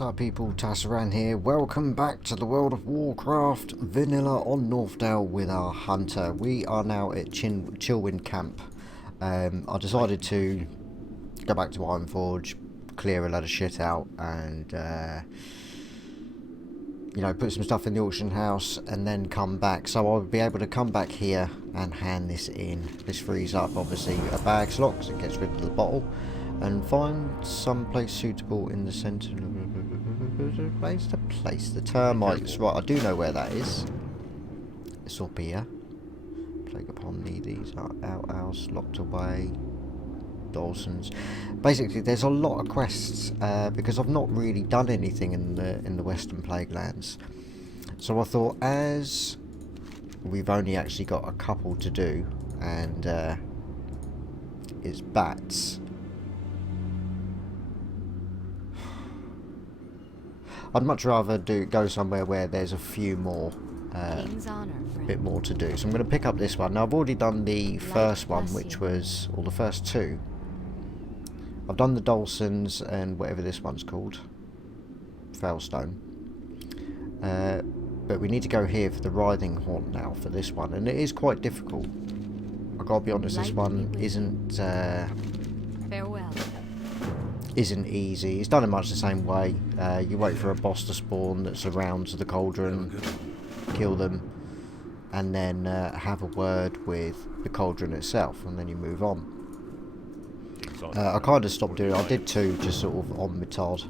What's up people, Tasaran here. Welcome back to the World of Warcraft Vanilla on Northdale with our hunter. We are now at Chillwind Camp. I decided to go back to Ironforge, clear a lot of shit out and you know, put some stuff in the auction house and then come back. So I'll be able to come back here and hand this in. This frees up obviously a bag slot because it gets rid of the bottle. And find some place suitable in the centre. Place to place the termites. Right, I do know where that is. It's up here. Plague upon thee. These are outhouse, locked away. Dawson's. Basically, there's a lot of quests because I've not really done anything in the Western Plaguelands. So I thought, as we've only actually got a couple to do, and it's bats. I'd much rather go somewhere where there's a few more, a bit more to do. So I'm going to pick up this one. Now I've already done the first one, which was, or the first two. I've done the Dawson's and whatever this one's called, Failstone. But we need to go here for the Writhing Haunt now for this one, and it is quite difficult. I gotta be honest, this one isn't. Farewell. Isn't easy. It's done in much the same way. You wait for a boss to spawn that surrounds the cauldron, kill them, and then have a word with the cauldron itself, and then you move on. I kind of stopped doing it. I did two just sort of on Mitard.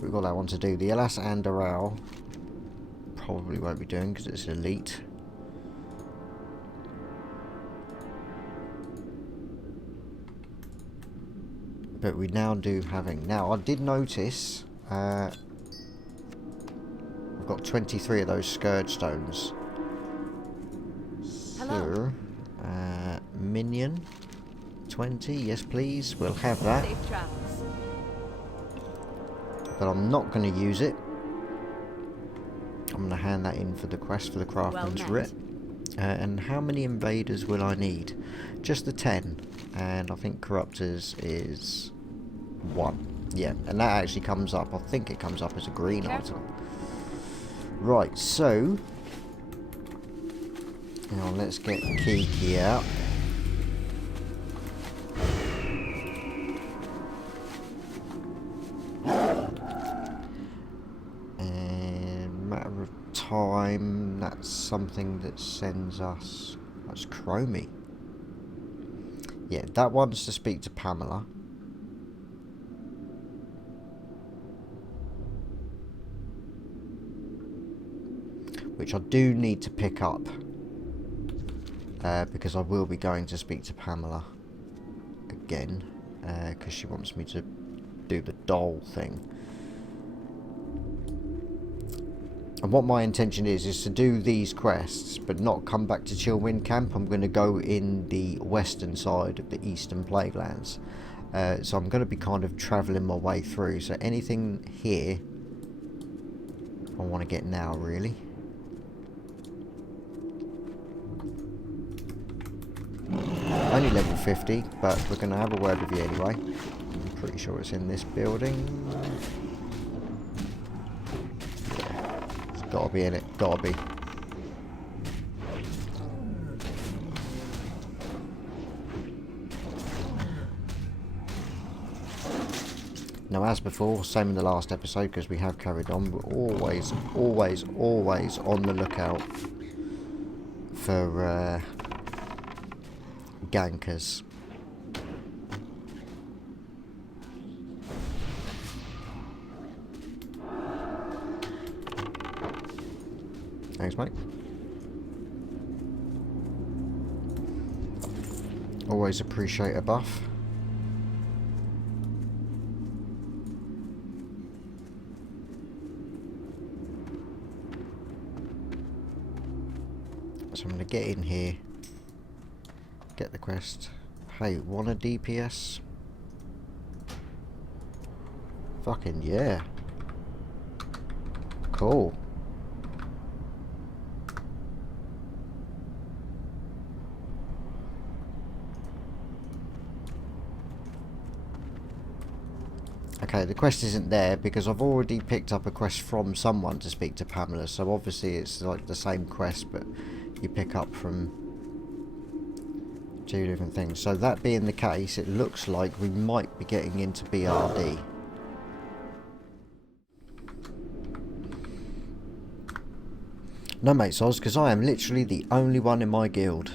We've got that one to do. The Alas and Doral probably won't be doing because it's elite. But we now do having. Now I did notice I've got 23 of those Scourge Stones. So minion 20, yes please, we'll have that. Safe travels. But I'm not going to use it. I'm going to hand that in for the quest for the Craftsman's Writ. And how many invaders will I need? Just the 10. And I think Corruptors is 1. Yeah, and that actually comes up, I think it comes up as a green item. Right, so now let's get Kiki out. And matter of time, that's something that sends us. That's Chromie. Yeah, that one's to speak to Pamela. Which I do need to pick up. Because I will be going to speak to Pamela again. Because she wants me to do the doll thing. And what my intention is to do these quests, but not come back to Chillwind Camp. I'm going to go in the western side of the Eastern Plaguelands. So I'm going to be kind of travelling my way through. So anything here, I want to get now, really. Only level 50, but we're going to have a word with you anyway. I'm pretty sure it's in this building. Gotta be in it, gotta be. Now as before, same in the last episode, because we have carried on, we're always on the lookout for gankers. Thanks, mate. Always appreciate a buff. So I'm going to get in here, get the quest. Hey, want a DPS? Fucking yeah. Cool. Okay, the quest isn't there because I've already picked up a quest from someone to speak to Pamela, so obviously it's like the same quest, but you pick up from two different things. So that being the case, it looks like we might be getting into BRD. No mate, Soz, because I am literally the only one in my guild.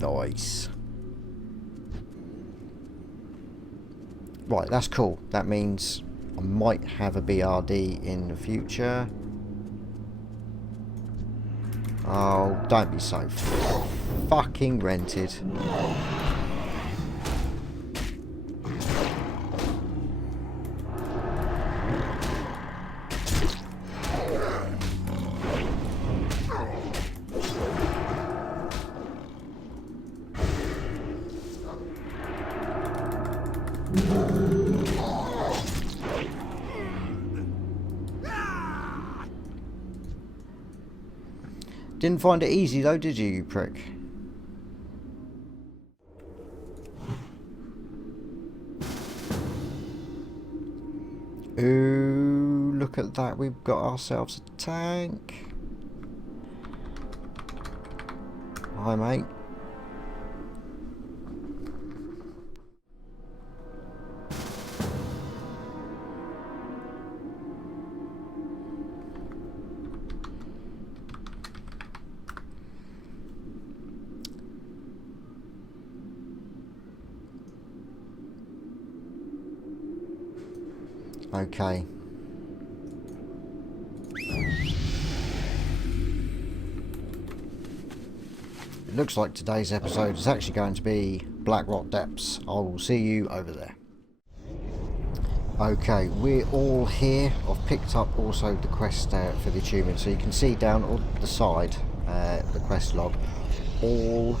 Nice. Right, that's cool. That means I might have a BRD in the future. Oh, don't be so fucking rented. Didn't find it easy though, did you, you prick? Ooh, look at that. We've got ourselves a tank. Hi, mate. Okay. It looks like today's episode is actually going to be Blackrock Depths. I will see you over there. Okay, we're all here. I've picked up also the quest for the achievement, so you can see down on the side the quest log. All.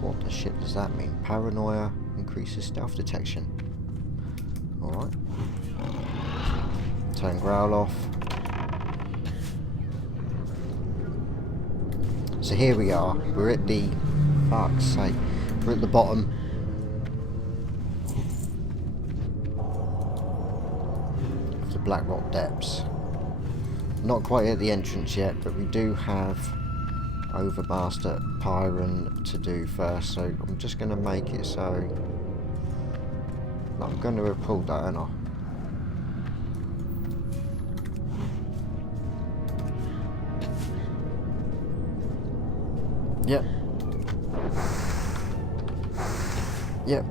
What the shit does that mean? Paranoia increases stealth detection. Alright. Turn growl off. So here we are. We're at the... fuck's sake. We're at the bottom. Of the Blackrock Depths. Not quite at the entrance yet, but we do have Overmaster Pyron to do first. So I'm just going to make it so... I'm going to have pulled that, aren't I? Yep. Yep.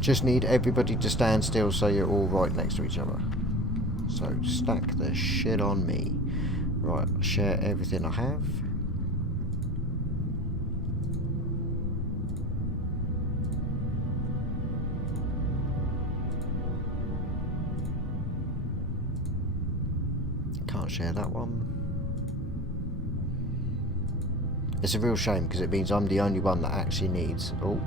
Just need everybody to stand still so you're all right next to each other. So stack the shit on me. Right, share everything I have. Can't share that one. It's a real shame because it means I'm the only one that actually needs... Oh.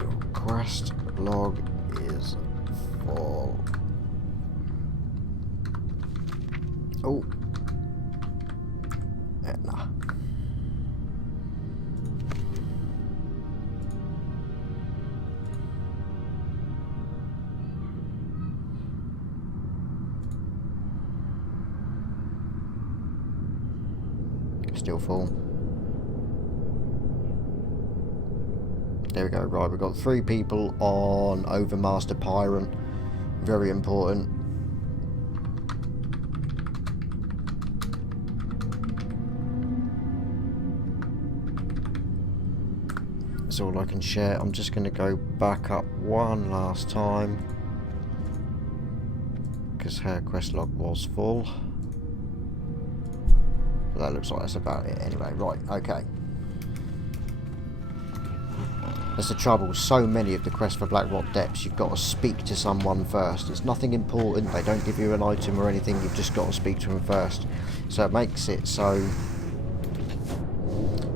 Your quest log is full. Oh. Nah. Still full. There we go. Right, we've got 3 people on Overmaster Pyron. Very important. That's all I can share. I'm just going to go back up one last time because her quest log was full. That looks like that's about it anyway. Right, okay. That's the trouble. So many of the quests for Blackrock Depths, you've got to speak to someone first. It's nothing important. They don't give you an item or anything. You've just got to speak to them first. So it makes it so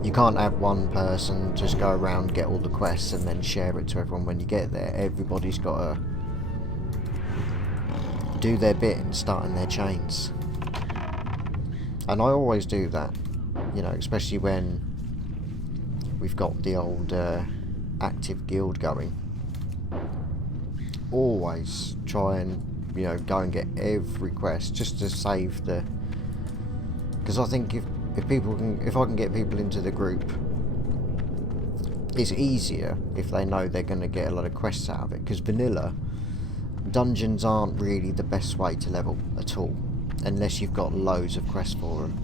you can't have one person just go around, get all the quests, and then share it to everyone when you get there. Everybody's got to do their bit in starting their chains. And I always do that, you know, especially when we've got the old active guild going. Always try and, you know, go and get every quest just to save the... Because I think if I can get people into the group, it's easier if they know they're going to get a lot of quests out of it. Because vanilla dungeons aren't really the best way to level at all, unless you've got loads of quests for them.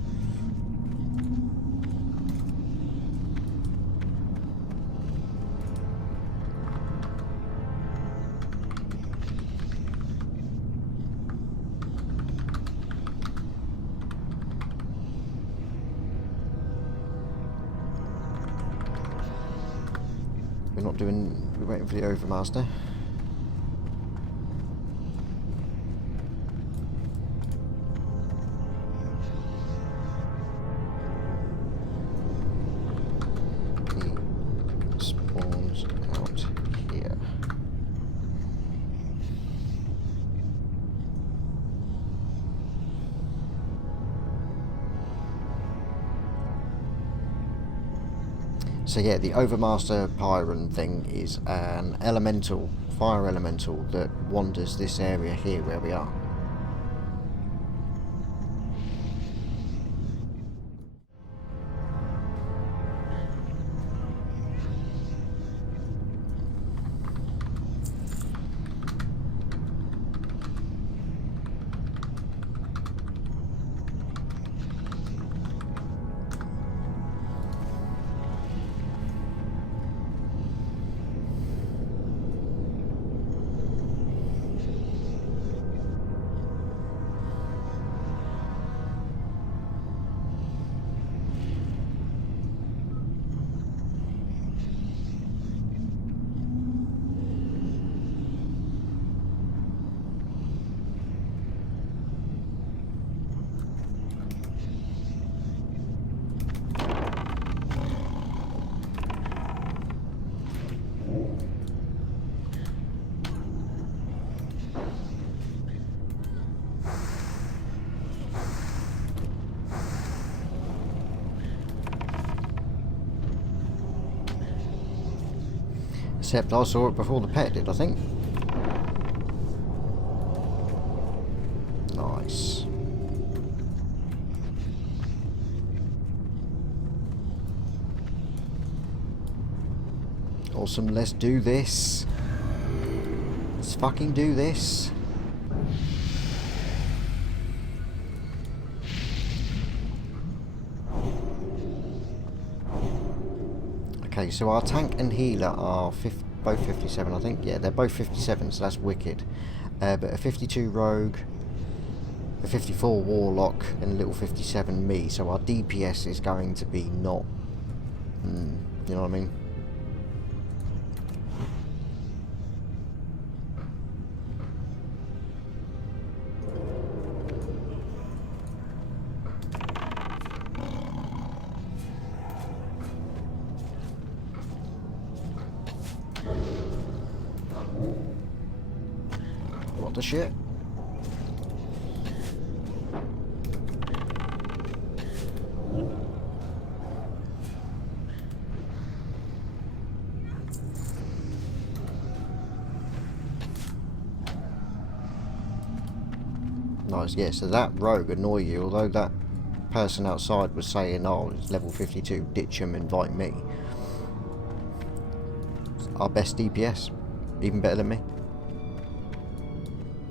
We're waiting for the Overmaster. He spawns out here. So yeah, the Overmaster Pyron thing is an elemental, fire elemental, that wanders this area here where we are. Except I saw it before the pet did, I think. Nice. Awesome, let's do this. Let's fucking do this. Okay, so our tank and healer are both 57, I think. Yeah, they're both 57, so that's wicked. But a 52 rogue, a 54 warlock, and a little 57 me. So our DPS is going to be not... you know what I mean? What the shit? Nice, yeah, so that rogue annoy you, although that person outside was saying, oh, it's level 52, ditch him, invite me. Our best DPS, even better than me.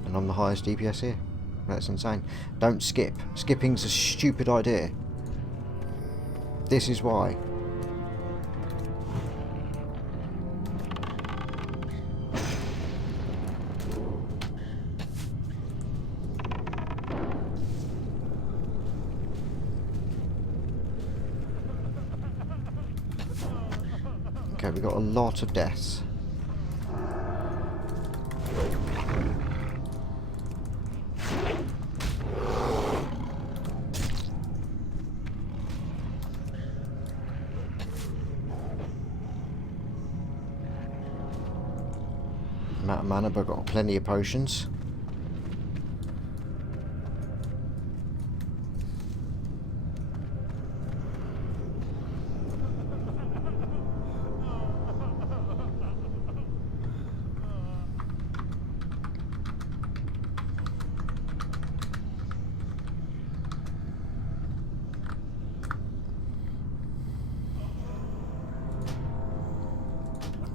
And I'm the highest DPS here. That's insane. Don't skip. Skipping's a stupid idea. This is why. Okay, we got a lot of deaths. Amount of mana, but got plenty of potions.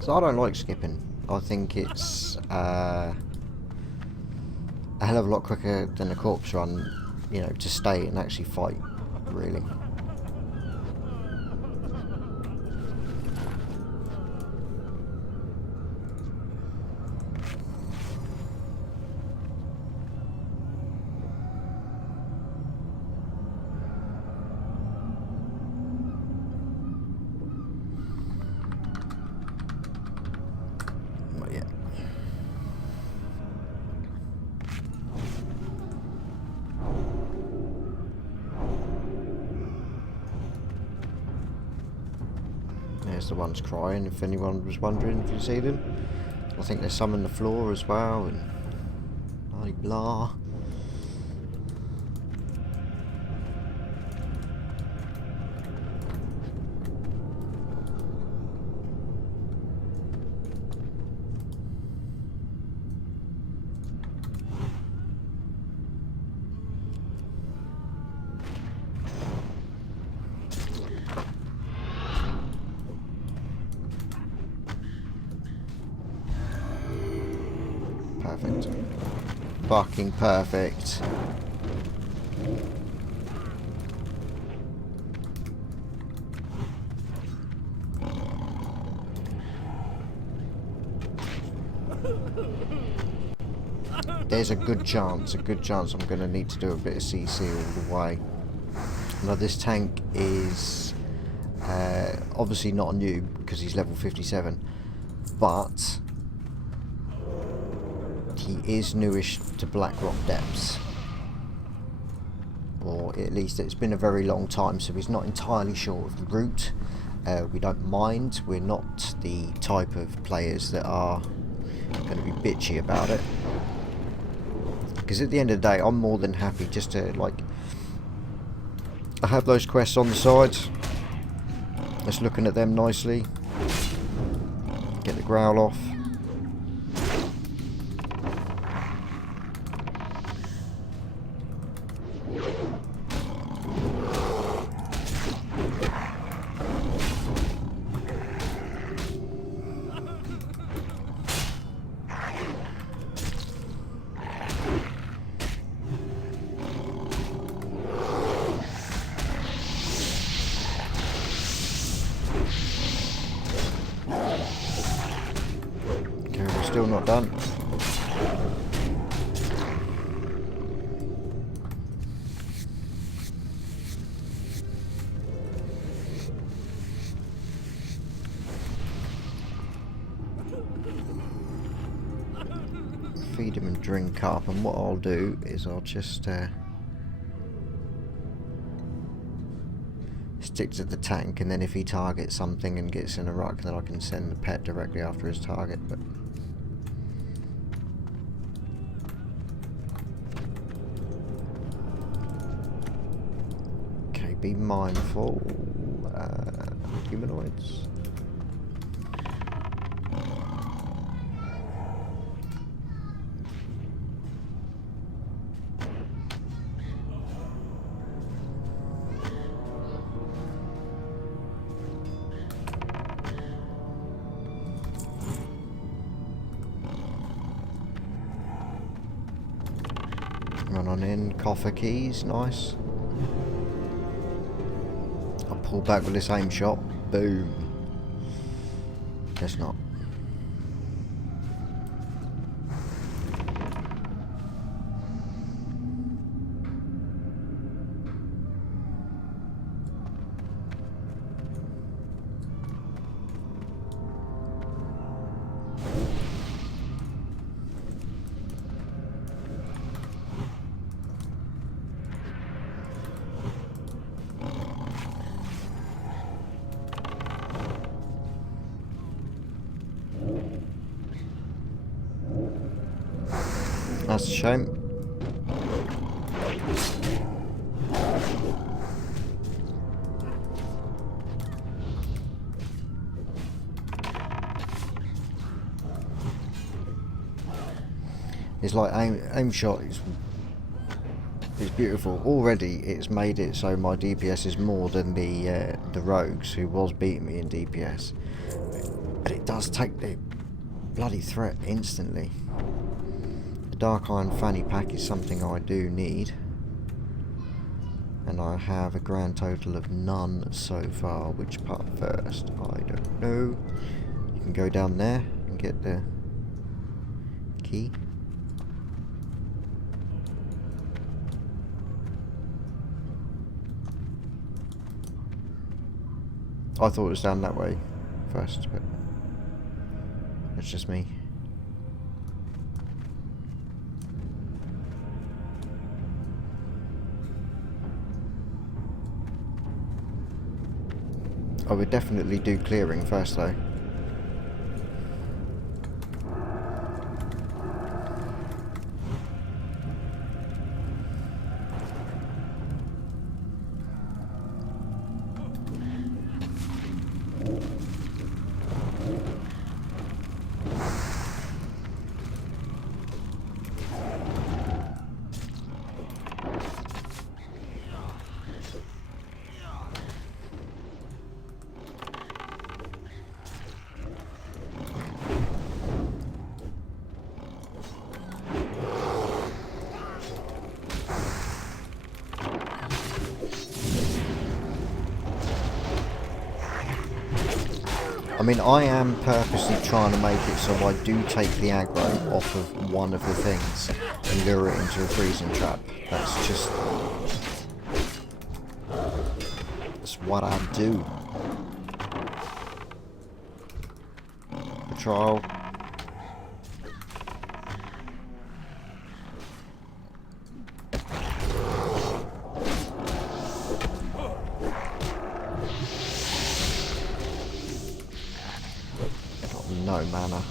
So I don't like skipping. I think it's a hell of a lot quicker than a corpse run, you know, to stay and actually fight, really. But yeah. There's the ones crying, if anyone was wondering, if you see them. I think there's some on the floor as well, and blah blah. Perfect. Fucking perfect. There's a good chance I'm going to need to do a bit of CC all the way. Now this tank is obviously not a noob because he's level 57, but he is newish to Blackrock depths, or at least it's been a very long time, so he's not entirely sure of the route. We don't mind. We're not the type of players that are going to be bitchy about it, because at the end of the day I'm more than happy just to, like, I have those quests on the side, just looking at them nicely, get the growl off. Still not done. Feed him and drink up, and what I'll do is I'll just stick to the tank, and then if he targets something and gets in a ruck, then I can send the pet directly after his target. But okay, be mindful, humanoids. Run on in, coffer keys, nice. I'll pull back with this aim shot, boom. Guess not. That's a shame. It's like aim shot is beautiful. Already it's made it so my DPS is more than the rogues who was beating me in DPS. But it does take the bloody threat instantly. The Dark Iron Fanny Pack is something I do need. And I have a grand total of none so far. Which part first? I don't know. You can go down there and get the key. I thought it was down that way first, but it's just me. I would definitely do clearing first though. I mean, I am purposely trying to make it so I do take the aggro off of one of the things and lure it into a freezing trap. That's just... that's what I do. Patrol. No mana.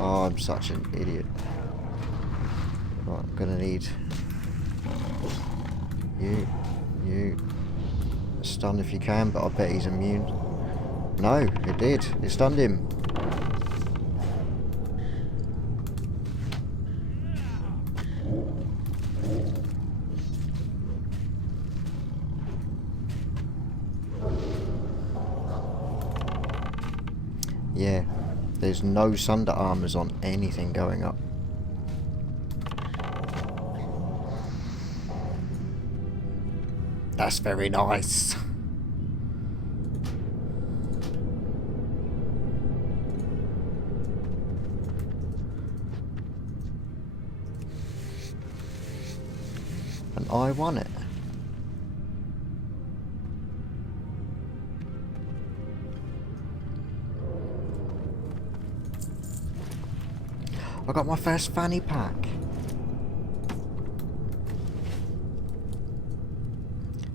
Oh, I'm such an idiot. Right, I'm gonna need you. Stun if you can, but I bet he's immune. No, it did. It stunned him. Yeah, there's no Sunder armors on anything going up. That's very nice. And I won it. I got my first fanny pack.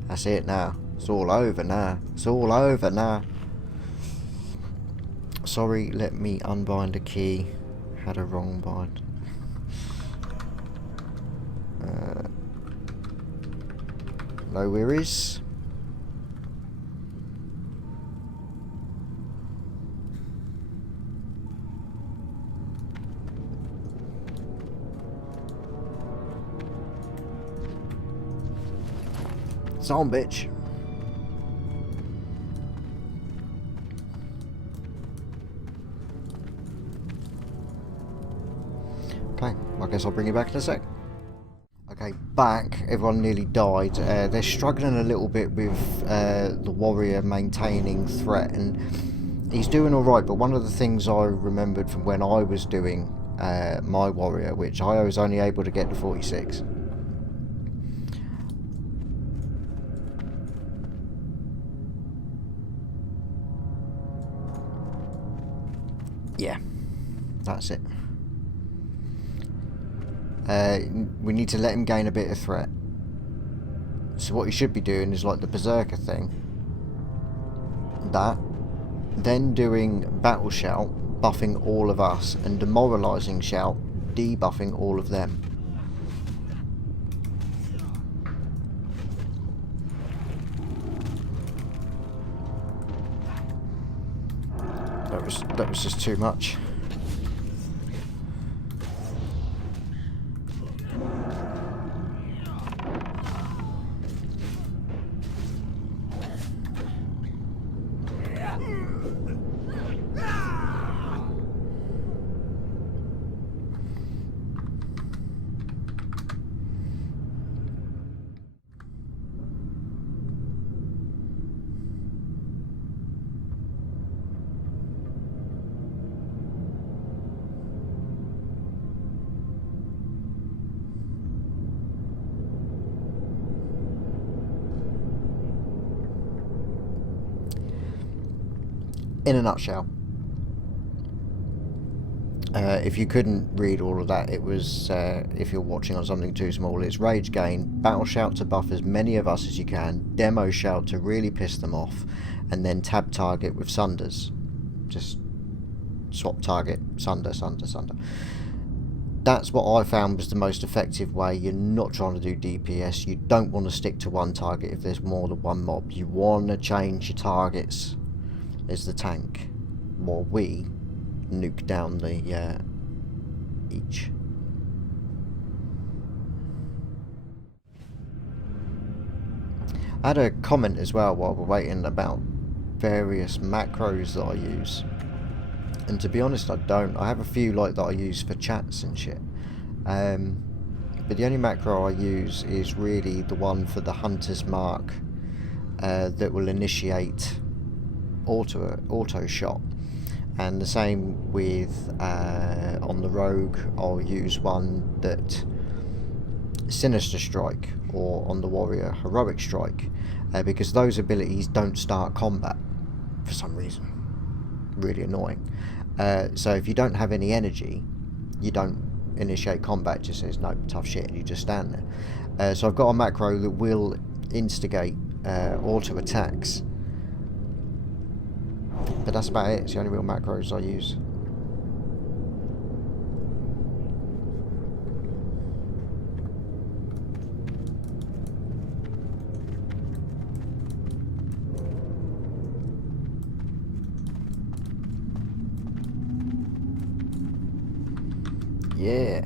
That's it now. It's all over now. It's all over now. Sorry, let me unbind a key. Had a wrong bind. No worries. It's on, bitch. Okay, I guess I'll bring you back in a sec. Okay, back. Everyone nearly died. They're struggling a little bit with the warrior maintaining threat, and he's doing alright, but one of the things I remembered from when I was doing my warrior, which I was only able to get to 46. Yeah, that's it. We need to let him gain a bit of threat. So what you should be doing is like the Berserker thing. That. Then doing Battle Shout buffing all of us, and demoralising shout debuffing all of them. That was just too much. In a nutshell, if you couldn't read all of that, it was, if you're watching on something too small, it's rage gain, battle shout to buff as many of us as you can, demo shout to really piss them off, and then tab target with sunders. Just swap target, sunder. That's what I found was the most effective way. You're not trying to do DPS. You don't want to stick to one target if there's more than one mob. You want to change your targets as the tank, while we nuke down the each. I had a comment as well while we're waiting about various macros that I use, and to be honest, I have a few like that I use for chats and shit, but the only macro I use is really the one for the hunter's mark that will initiate auto shot, and the same with on the rogue I'll use one that sinister strike, or on the warrior heroic strike, because those abilities don't start combat for some reason. Really annoying. So if you don't have any energy, you don't initiate combat. It just says no, tough shit, and you just stand there. So I've got a macro that will instigate auto attacks. But that's about it. It's the only real macros I use. Yeah.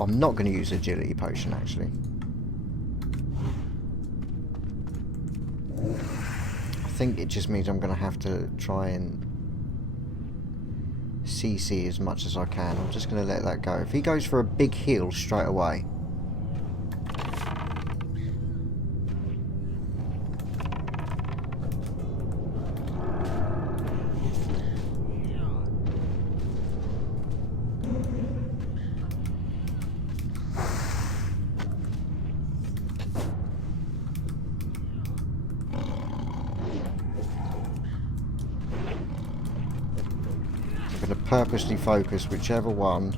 I'm not going to use agility potion actually. I think it just means I'm going to have to try and CC as much as I can. I'm just going to let that go. If he goes for a big heal straight away, I'm going to purposely focus whichever one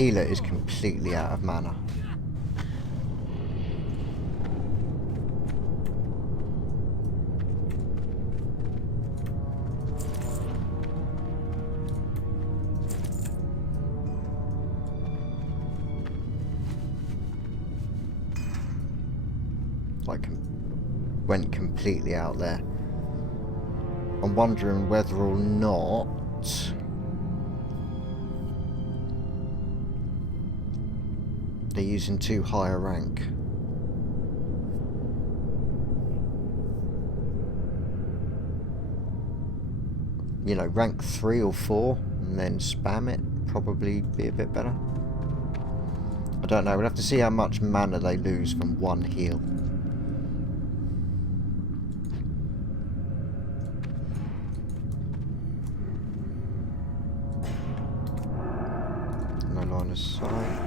healer is completely out of mana. Like, went completely out there. I'm wondering whether or not they're using too high a rank. you know, rank 3 or 4 and then spam it, probably be a bit better. I don't know, we'll have to see how much mana they lose from one heal. No line of sight.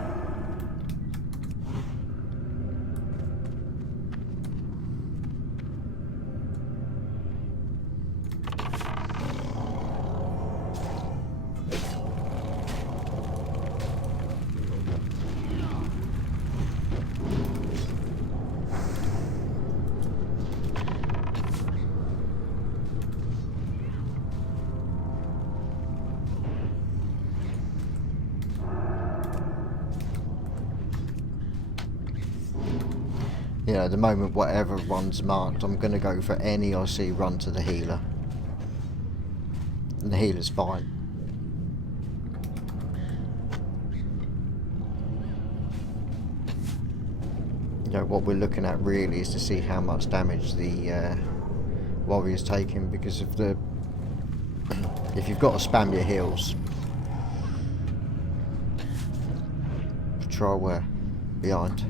Yeah, at the moment, whatever one's marked, I'm going to go for any I see run to the healer. And the healer's fine. You know, what we're looking at really is to see how much damage the warrior's taking, because if the if you've got to spam your heals. Patrol where? Behind.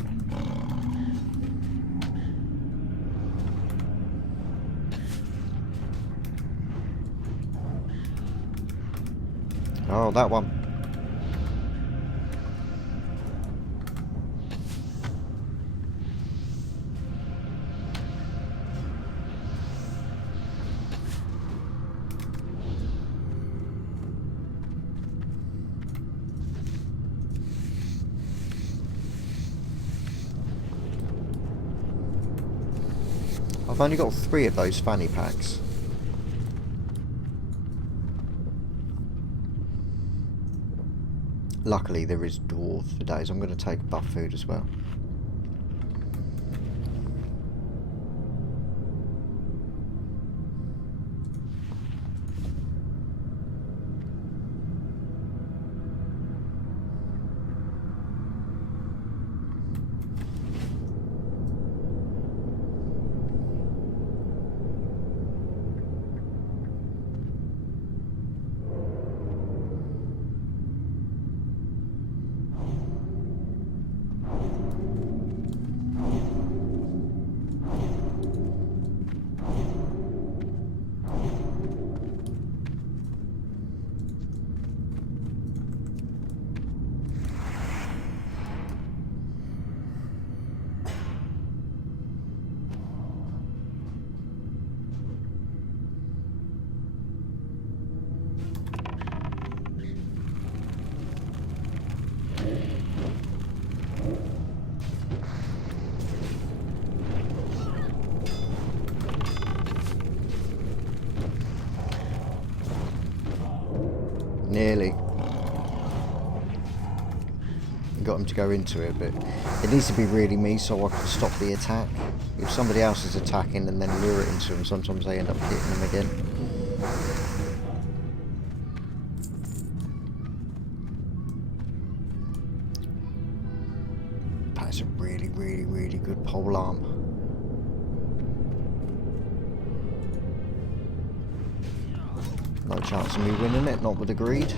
Oh, that one. I've only got 3 of those fanny packs. Luckily there is dwarves for days. I'm going to take buff food as well. Nearly. Got him to go into it, but it needs to be really me so I can stop the attack. If somebody else is attacking and then lure it into them, sometimes they end up hitting them again. That's a really, really, really good pole arm. No chance of me winning it, not with the greed.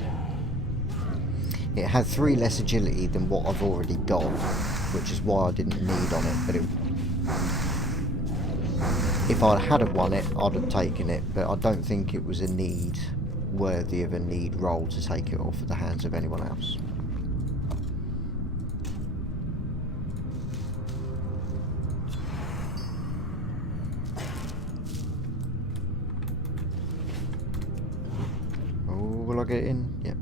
It had 3 less agility than what I've already got, which is why I didn't need on it, but if I'd had won it, I'd have taken it, but I don't think it was a need worthy of a need roll to take it off at the hands of anyone else. Oh, will I get in? Yep.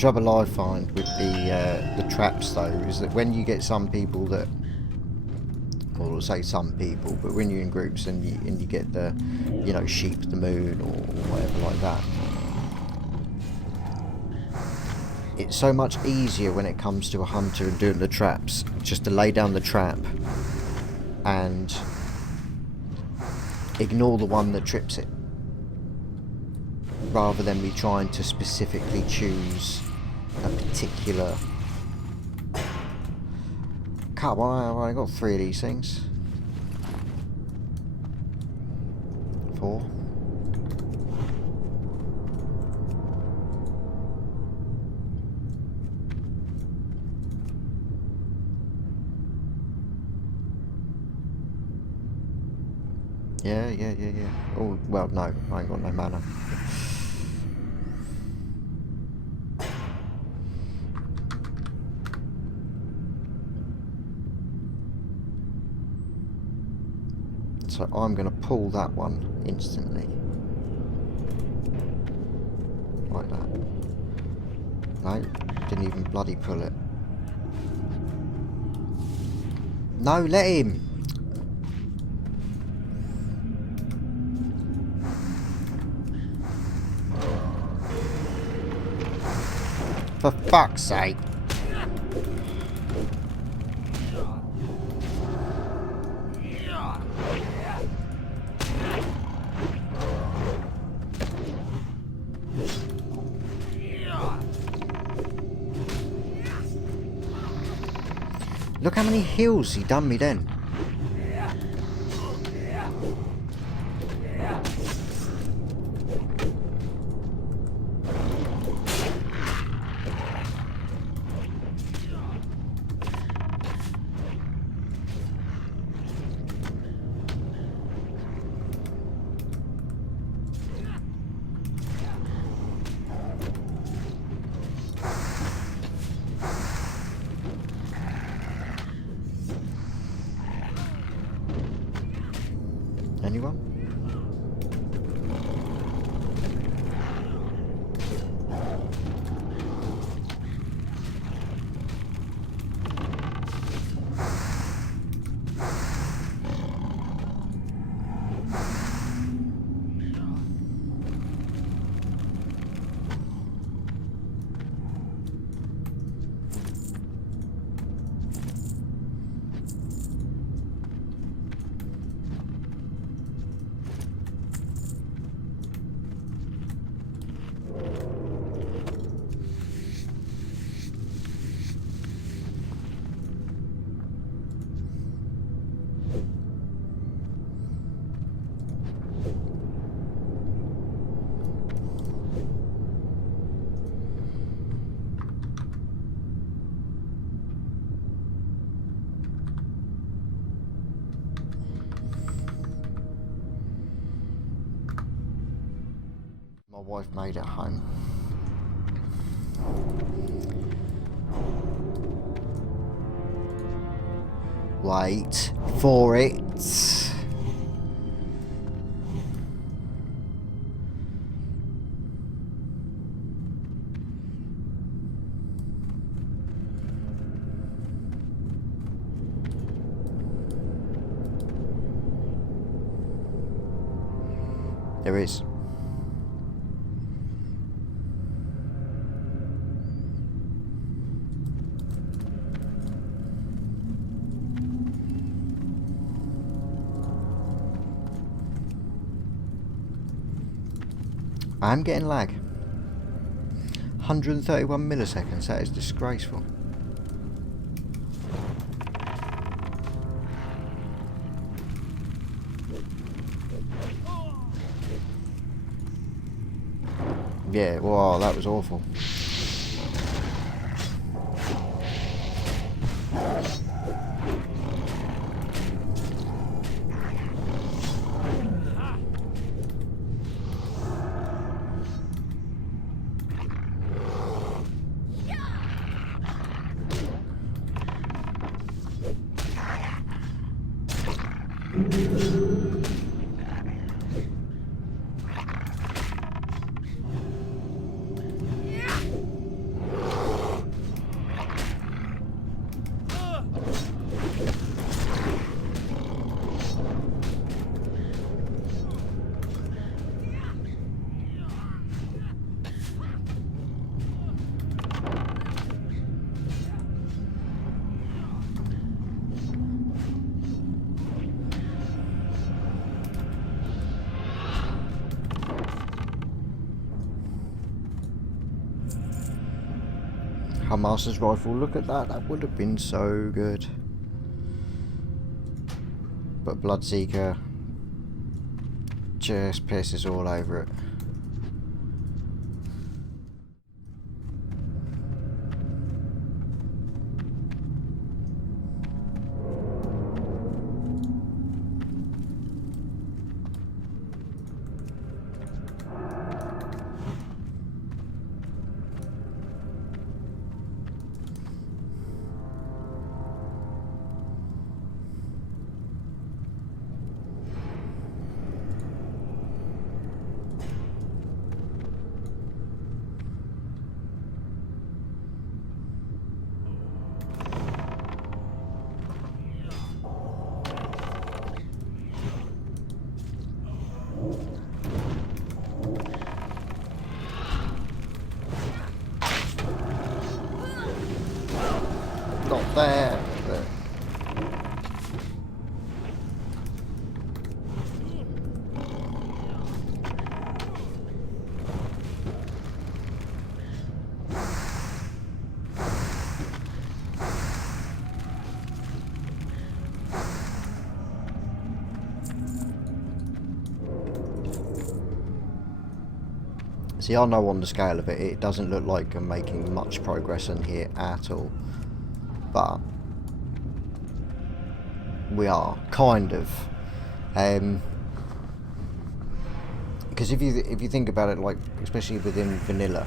trouble I find with the traps though is that when you get some people that, or I'll say some people, but when you're in groups and you get the, you know, sheep the moon or whatever like that, it's so much easier when it comes to a hunter and doing the traps just to lay down the trap and ignore the one that trips it, rather than me trying to specifically choose a particular... Come on, I've only got 3 of these things. 4. Yeah. Oh, well, no, I ain't got no mana. So I'm going to pull that one instantly. Like that. No, didn't even bloody pull it. No, let him! For fuck's sake. Look how many heals he done me then. Anyone? My wife made it home. Wait for it. There is. I'm getting lag. 131 milliseconds, that is disgraceful. Yeah, wow, that was awful. A master's rifle, look at that, that would have been so good. But Bloodseeker just pisses all over it. Not there, but see, I know on the scale of it, it doesn't look like I'm making much progress in here at all. But we are kind of, because if you think about it, like especially within vanilla,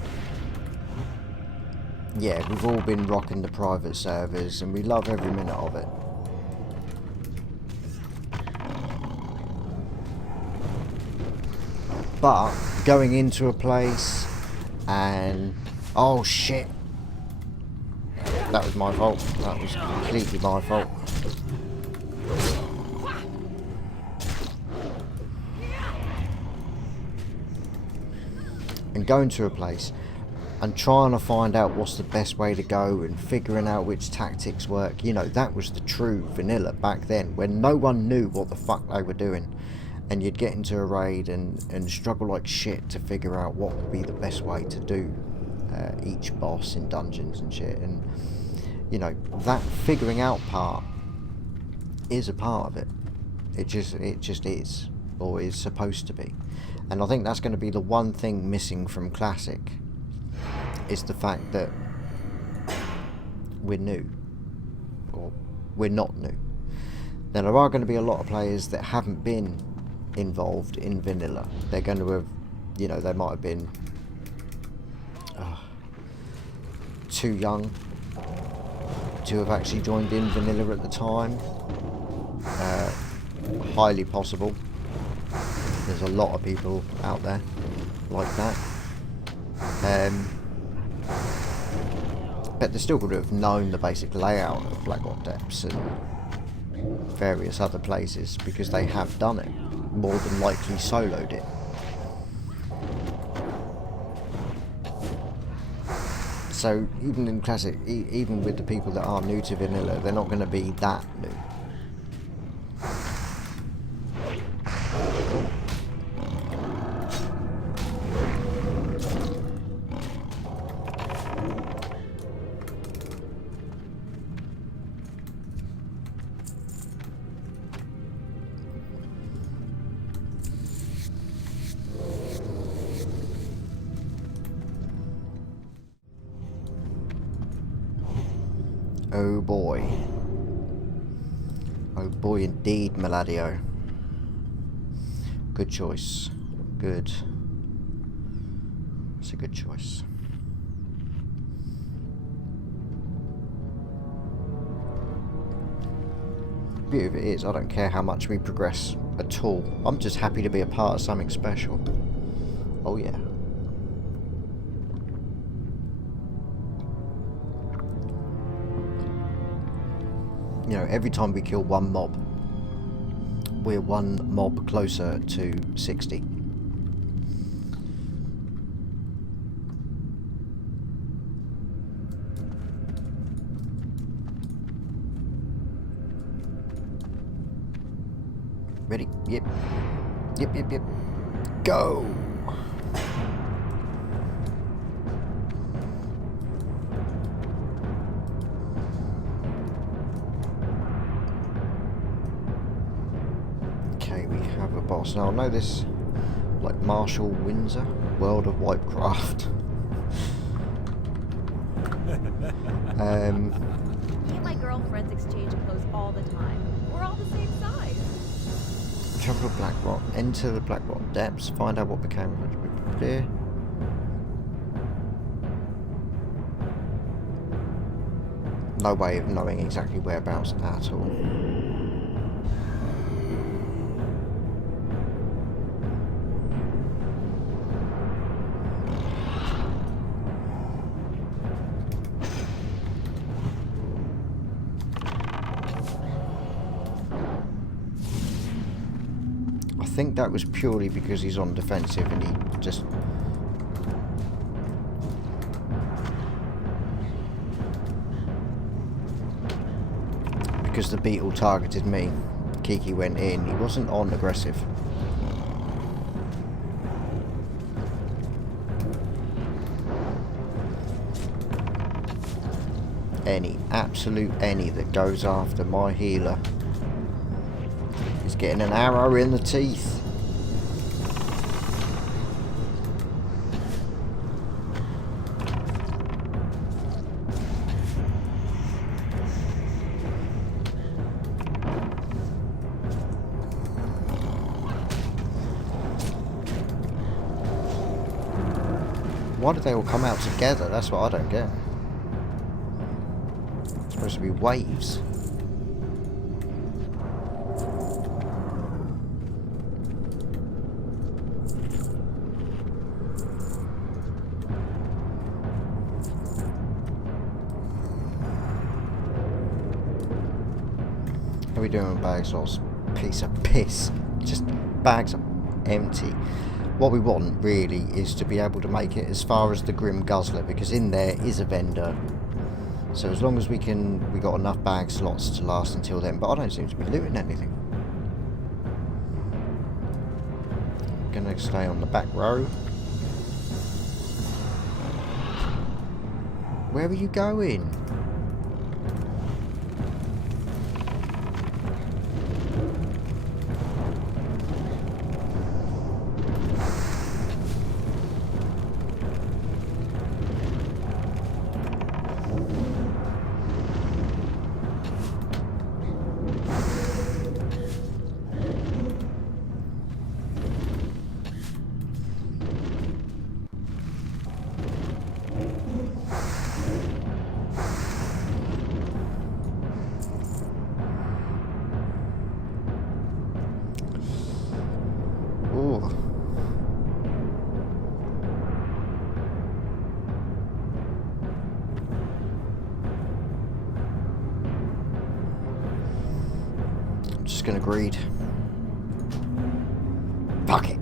yeah, we've all been rocking the private servers and we love every minute of it. But going into a place and oh shit. That was my fault. That was completely my fault. And going to a place and trying to find out what's the best way to go and figuring out which tactics work. You know, that was the true vanilla back then when no one knew what the fuck they were doing. And you'd get into a raid and struggle like shit to figure out what would be the best way to do each boss in dungeons and shit. And you know, that figuring out part is a part of it. It just is, or is supposed to be. And I think that's going to be the one thing missing from Classic, is the fact that we're new, or we're not new. Now there are going to be a lot of players that haven't been involved in vanilla. They're going to have, you know, they might have been too young to have actually joined in vanilla at the time. Highly possible. There's a lot of people out there like that. But they still would have known the basic layout of Blackrock Depths and various other places because they have done it. More than likely soloed it. So even in Classic, even with the people that are new to vanilla, they're not going to be that new. Oh boy. Oh boy indeed, Meladio. Good choice. Good. It's a good choice. The beauty of it is, I don't care how much we progress at all. I'm just happy to be a part of something special. Oh yeah. You know, every time we kill one mob, we're one mob closer to 60. Ready? Yep. Yep, yep, yep. Go! house. Now I know this, like Marshall Windsor, World of Warcraft. Me and my girlfriends exchange clothes all the time. We're all the same size. Travel to Blackrock. Enter the Blackrock depths. Find out what became of it. Clear. No way of knowing exactly whereabouts at all. I think that was purely because he's on defensive and he just... Because the beetle targeted me, Kiki went in. He wasn't on aggressive. Absolute any that goes after my healer is getting an arrow in the teeth. Why did they all come out together? That's what I don't get. It's supposed to be waves. How are we doing with bags lost? Piece of piss. Just bags are empty. What we want really is to be able to make it as far as the Grim Guzzler, because in there is a vendor. So as long as we got enough bag slots to last until then, but I don't seem to be looting anything. I'm gonna stay on the back row. Where are you going? Gonna greed. Fuck it.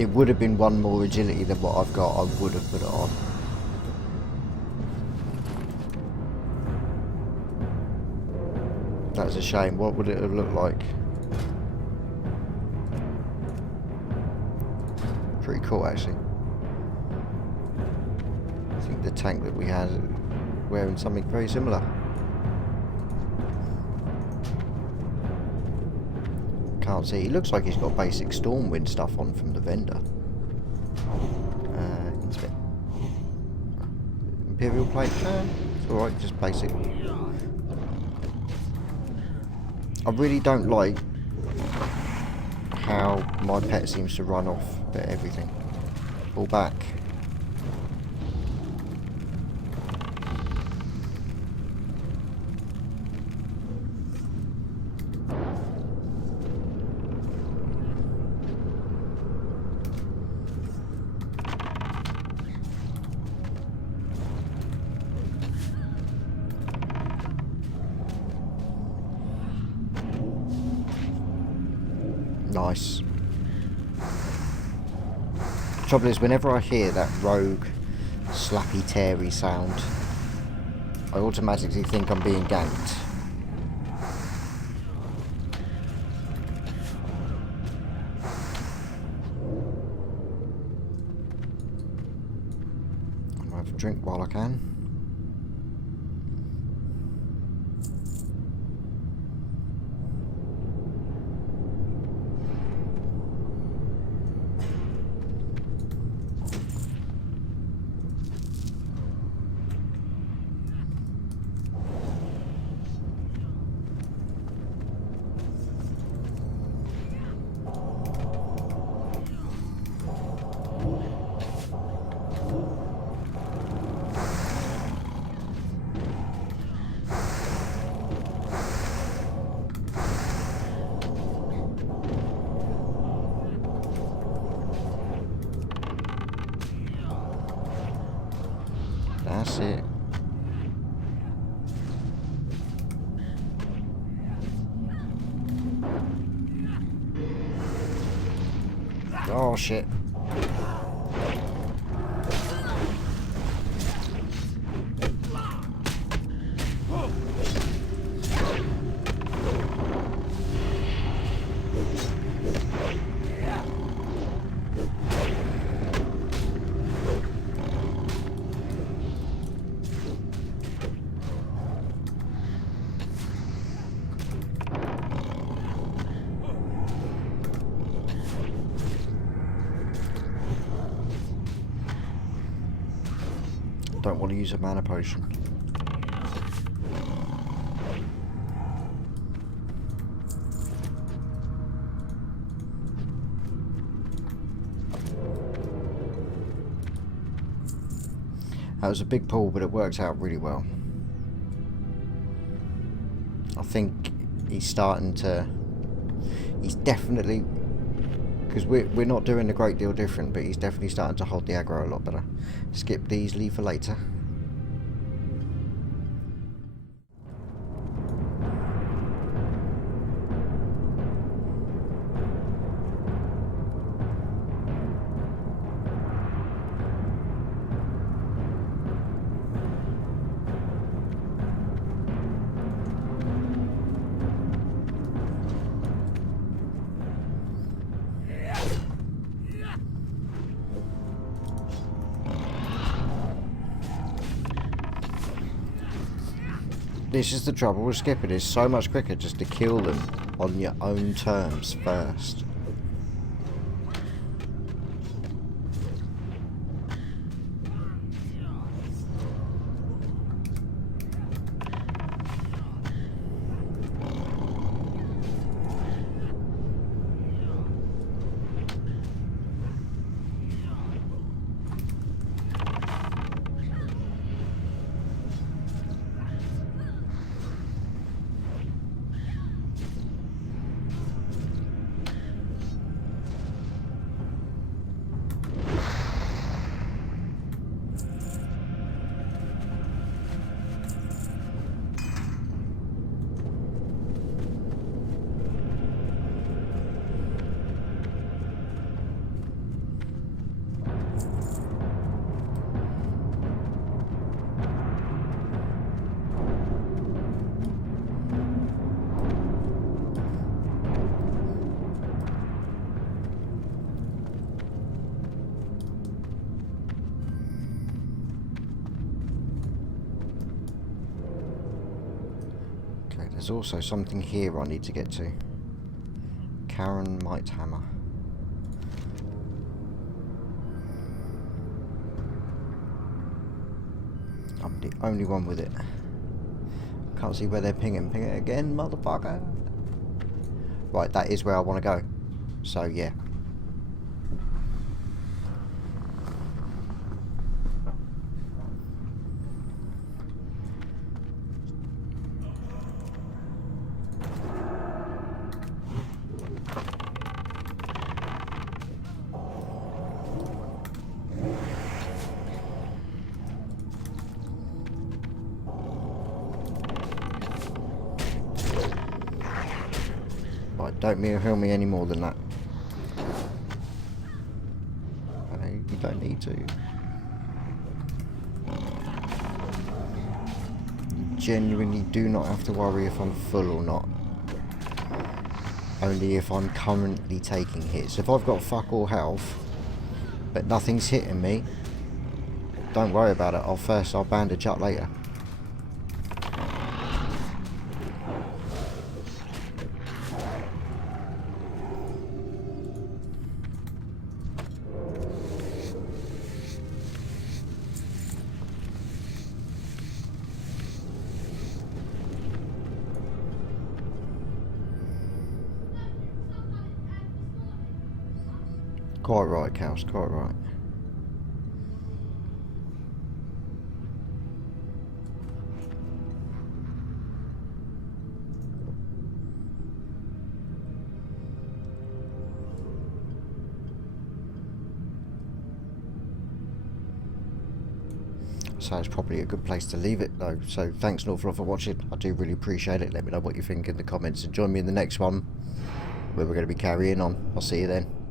It would have been one more agility than what I've got. I would have put it on. That's a shame. What would it have looked like? Pretty cool, actually. I think the tank that we had wearing something very similar. Can't see. He looks like he's got basic Stormwind stuff on from the vendor. Inspect. Imperial plate. It's alright, just basic. I really don't like how my pet seems to run off at everything. Pull back. Nice. Trouble is, whenever I hear that rogue slappy teary sound, I automatically think I'm being ganked. I'll have a drink while I can. That's it. Oh shit. Don't want to use a mana potion. That was a big pull, but it worked out really well. I think he's starting to... He's definitely... Because we're not doing a great deal different, but he's definitely starting to hold the aggro a lot better. Skip these, leave for later. This is the trouble with skipping, it's so much quicker just to kill them on your own terms first. There's also something here I need to get to. Karen Might Hammer. I'm the only one with it. Can't see where they're pinging. Ping it again, motherfucker. Right, that is where I want to go. So, yeah. Don't heal me any more than that. Okay, you don't need to. You genuinely do not have to worry if I'm full or not. Only if I'm currently taking hits. If I've got fuck all health, but nothing's hitting me, don't worry about it. I'll bandage up later. Quite right, Cows, quite right. So it's probably a good place to leave it though. So thanks an awful lot for watching. I do really appreciate it. Let me know what you think in the comments and join me in the next one where we're going to be carrying on. I'll see you then.